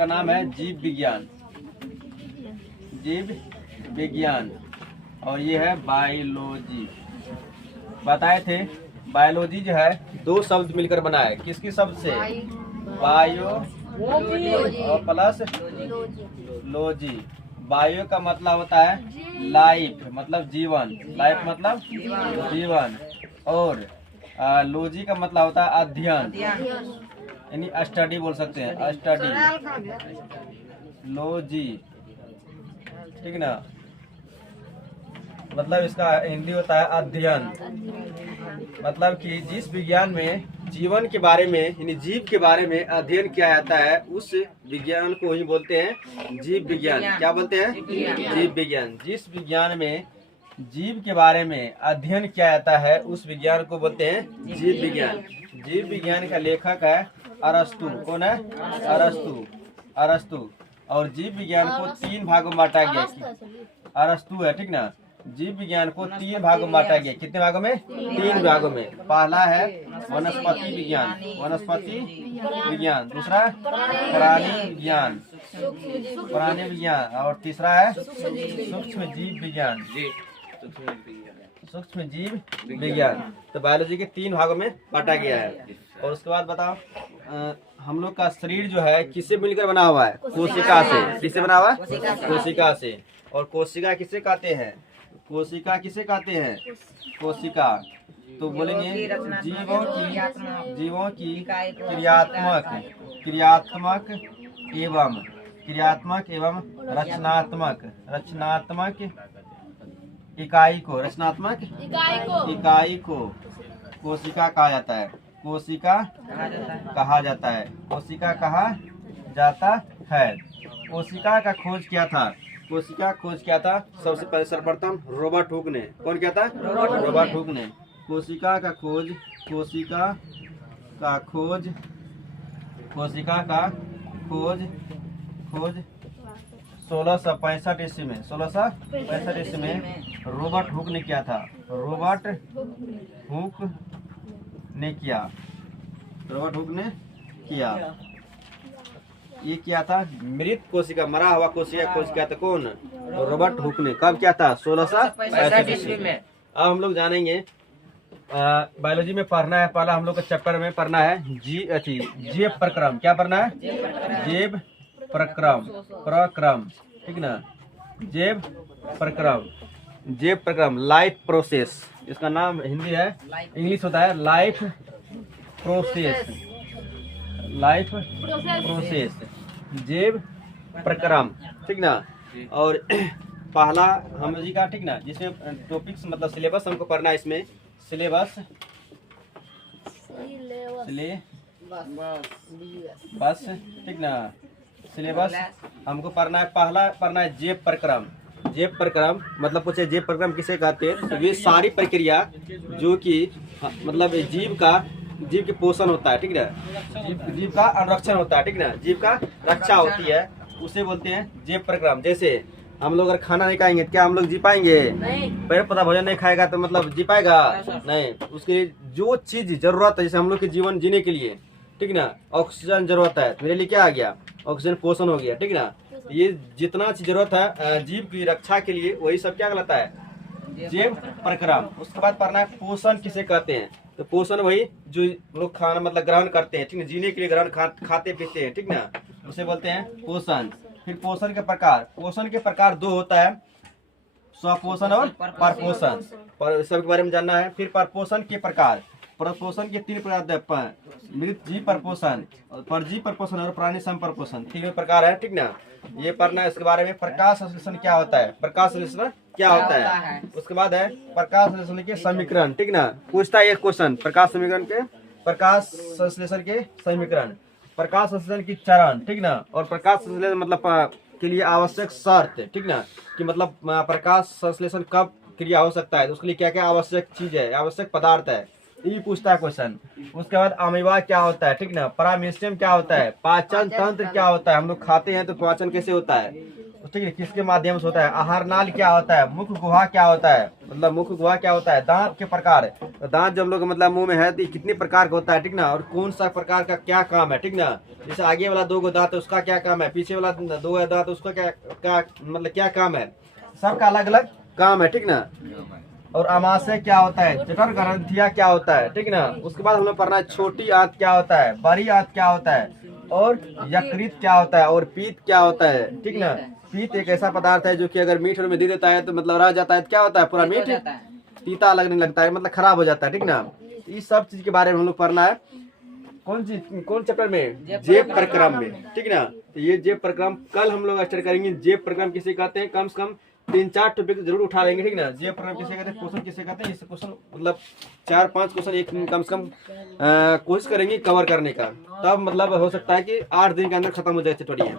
इसका नाम है जीव विज्ञान, जीव विज्ञान। और ये है बायोलॉजी। बताए थे बायोलॉजी जो है दो शब्द मिलकर बना है, किसकी शब्द से? बायो और प्लस लॉजी। बायो का मतलब होता है लाइफ, मतलब जीवन, लाइफ मतलब जीवन। और लॉजी का मतलब होता है अध्ययन, यानी स्टडी बोल सकते हैं, स्टडी, लॉजी, ठीक ना। मतलब इसका हिंदी होता है अध्ययन। मतलब कि जिस विज्ञान में जीवन के बारे में यानी जीव के बारे में अध्ययन किया जाता है उस विज्ञान को ही बोलते हैं जीव विज्ञान। क्या बोलते हैं? जीव विज्ञान। जिस विज्ञान में जीव के बारे में अध्ययन किया जाता है उस विज्ञान को बोलते हैं जीव विज्ञान। जीव विज्ञान का लेखक है अरस्तु। कौन है? अरस्तु। अरस्तु। और जीव विज्ञान को 3 भागों में बांटा गया। अरस्तु है, ठीक ना। जीव विज्ञान को 3 भागों में बांटा गया। कितने भागों में? 3 भागों में। पहला है वनस्पति विज्ञान, वनस्पति विज्ञान। दूसरा प्राणी विज्ञान, प्राणी विज्ञान। और तीसरा है सूक्ष्म जीव विज्ञान, सूक्ष्म जीव विज्ञान। तो बायोलॉजी के 3 भागों में बांटा गया है। और उसके बाद बताओ, हम लोग का शरीर जो है किससे मिलकर बना हुआ है? कोशिका से। किससे बना हुआ है? कोशिका से। और कोशिका किसे कहते हैं? कोशिका किसे कहते हैं? कोशिका। तो बोलेंगे जीवों की क्रियात्मक एवं रचनात्मक इकाई को कोशिका कहा जाता है। कोशिका कहा जाता है। कोशिका कहा जाता है। कोशिका का खोज किया था? कोशिका खोज किया था सबसे पहले सर्वप्रथम रॉबर्ट हुक ने। कौन किया था? रॉबर्ट हुक ने। कोशिका का खोज 1665 ईस्वी में, 1665 ईस्वी में रॉबर्ट हुक ने किया था। रॉबर्ट हुक ने किया। रॉबर्ट हुक ने किया। ये किया था मृत कोशिका, मरा हुआ कोशिका खोज किया था। कौन? रॉबर्ट हुक ने। कब किया था? 1665 ईस्वी में। अब हम लोग जानेंगे बायोलॉजी में पढ़ना है, पहला हम लोग के चैप्टर में पढ़ना है जीव प्रक्रम। क्या पढ़ना है? जीव प्रक्रम, ठीक ना। जीव प्रक्रम, लाइफ प्रोसेस। इसका नाम हिंदी है, इंग्लिश होता है लाइफ प्रोसेस, जीव प्रक्रम, ठीक ना। और पहला हम जी का, ठीक ना, जिसमें टॉपिक्स मतलब सिलेबस हमको पढ़ना है। इसमें सिलेबस बस, ठीक ना। सिलेबस हमको पढ़ना है, पहला पढ़ना है जीव प्रक्रम। जीव प्रक्रम मतलब पूछे जीव प्रक्रम किसे कहते हैं? तो ये सारी प्रक्रिया जो कि मतलब जीव के पोषण होता है, ठीक ना। जीव का अनुरक्षण होता है, ठीक ना। जीव का रक्षा होती है, उसे बोलते हैं जीव प्रक्रम। जैसे हम लोग अगर खाना नहीं खाएंगे तो क्या हम लोग जी पाएंगे? पेड़ पौधा भोजन नहीं खाएगा तो मतलब जी पाएगा? नहीं। उसके लिए जो चीज जरूरत है, जैसे हम लोग के जीवन जीने के लिए, ठीक ना, ऑक्सीजन जरूरत है। मेरे लिए क्या आ गया? ऑक्सीजन पोषण हो गया, ठीक ना। ये जितना चीज जरूरत है जीव की रक्षा के लिए, वही सब क्या कहलाता है? जीव प्रक्रम। उसके बाद पढ़ना है पोषण किसे कहते हैं? तो पोषण वही जो लोग खाना मतलब ग्रहण करते हैं, ठीक ना, जीने के लिए खाते पीते हैं, ठीक ना, उसे बोलते हैं पोषण। फिर पोषण के प्रकार, पोषण के प्रकार 2 होता है, स्वपोषण और परपोषण। पर सबके बारे में जानना है। फिर परपोषण के प्रकार, परपोषण के 3 प्रकार, मृत जीव परपोषण, परजीव परपोषण और प्राणी संप्रपोषण, 3 प्रकार है, ठीक ना। ये पढ़ना है। इसके बारे में प्रकाश संश्लेषण क्या होता है? प्रकाश संश्लेषण क्या होता है? उसके बाद है प्रकाश संश्लेषण के समीकरण, ठीक ना। पूछता है एक क्वेश्चन, प्रकाश संश्लेषण के समीकरण, प्रकाश संश्लेषण की चरण, ठीक ना। और प्रकाश संश्लेषण मतलब के लिए आवश्यक शर्त, ठीक ना, कि मतलब प्रकाश संश्लेषण कब क्रिया हो सकता है, तो उसके लिए क्या क्या आवश्यक चीज है, आवश्यक पदार्थ है, ये पूछता है क्वेश्चन। उसके बाद अमीबा क्या होता है, ठीक ना, परामीशियम क्या होता है, पाचन तंत्र क्या होता है, हम लोग खाते हैं तो पाचन कैसे होता है, ठीक है, किसके माध्यम से होता है। आहार नाल क्या होता है, मुख गुहा क्या होता है, मतलब मुख गुहा क्या होता है। दांत के प्रकार, तो दांत जब हम लोग मतलब मुंह में है तो कितने प्रकार का होता है, ठीक ना, और कौन सा प्रकार का क्या काम है, ठीक ना। जैसे आगे वाला 2 गो दांत है उसका क्या काम है, पीछे वाला 2 दांत उसका क्या मतलब क्या काम है, सबका अलग अलग काम है, ठीक ना। और अमाशय क्या होता है, जठर ग्रंथिया क्या होता है, ठीक ना। उसके बाद हम लोग पढ़ना है छोटी आंत क्या होता है, बड़ी आंत क्या होता है, और यकृत क्या होता है, और पीत क्या होता है, ठीक ना। पीत एक ऐसा पदार्थ है जो कि अगर मीठ में दे देता है तो मतलब रह जाता है, तो क्या होता है, पूरा मीठ तीता लगने लगता है, मतलब खराब हो जाता है, ठीक ना। इस सब चीज के बारे में हम लोग पढ़ना है कौन चैप्टर में, जेब प्रक्रम में, ठीक ना। तो ये जेब प्रक्रम कल हम लोग स्टार्ट करेंगे। जेब प्रक्रम किसे कहते हैं, कम से कम 3-4 टॉपिक जरूर उठा लेंगे, ठीक ना। जेब प्रक्रम किसे कहते हैं, क्वेश्चन किसे कहते हैं, इस क्वेश्चन मतलब 4-5 क्वेश्चन एक कम से कम कोशिश करेंगे कवर करने का, तब मतलब हो सकता है कि 8 दिन के अंदर खत्म हो जाए चटोरियाँ।